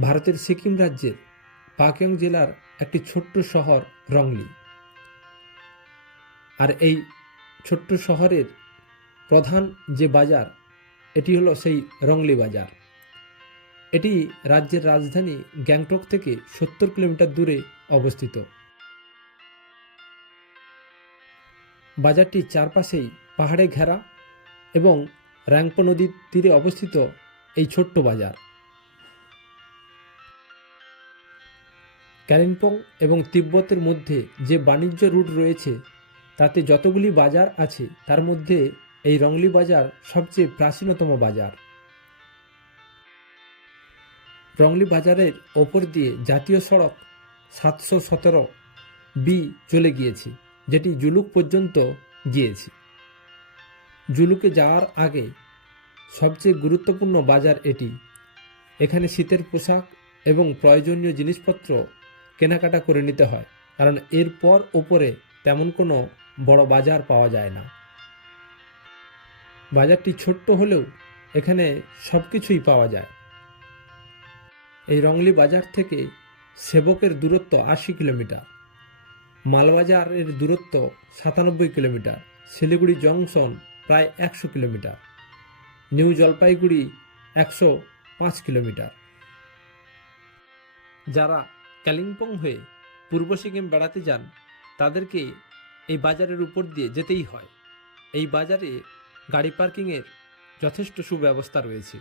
ভারতের সিকিম রাজ্যের পাকিয়ং জেলার একটি ছোট্ট শহর রংলি। আর এই ছোট্ট শহরের প্রধান যে বাজার, এটি হলো সেই রংলি বাজার। এটি রাজ্যের রাজধানী গ্যাংটক থেকে সত্তর কিলোমিটার দূরে অবস্থিত। বাজারটি চারপাশেই পাহাড়ে ঘেরা এবং র্যাংপো নদীর তীরে অবস্থিত এই ছোট্ট বাজার। কালিম্পং এবং তিব্বতের মধ্যে যে বাণিজ্য রুট রয়েছে, তাতে যতগুলি বাজার আছে, তার মধ্যে এই রংলি বাজার সবচেয়ে প্রাচীনতম বাজার। রংলি বাজারের ওপর দিয়ে জাতীয় সড়ক সাতশো সতেরো বি চলে গিয়েছে, যেটি জুলুক পর্যন্ত গিয়েছে। জুলুকে যাওয়ার আগে সবচেয়ে গুরুত্বপূর্ণ বাজার এটি। এখানে শীতের পোশাক এবং প্রয়োজনীয় জিনিসপত্র কেনাকাটা করে নিতে হয়, কারণ এরপর ওপরে তেমন কোনো বড় বাজার পাওয়া যায় না। বাজারটি ছোট্ট হলেও এখানে সব কিছুই পাওয়া যায়। এই রংলি বাজার থেকে সেবকের দূরত্ব আশি কিলোমিটার, মালবাজারের দূরত্ব সাতানব্বই কিলোমিটার, শিলিগুড়ি জংশন প্রায় একশো কিলোমিটার, নিউ জলপাইগুড়ি একশো পাঁচ কিলোমিটার। যারা কালিম্পং হয়ে পূর্ব সিকিম বেড়াতে যান, তাদেরকে এই বাজারের উপর দিয়ে যেতেই হয়। এই বাজারে গাড়ি পার্কিংয়ের যথেষ্ট সুব্যবস্থা রয়েছে।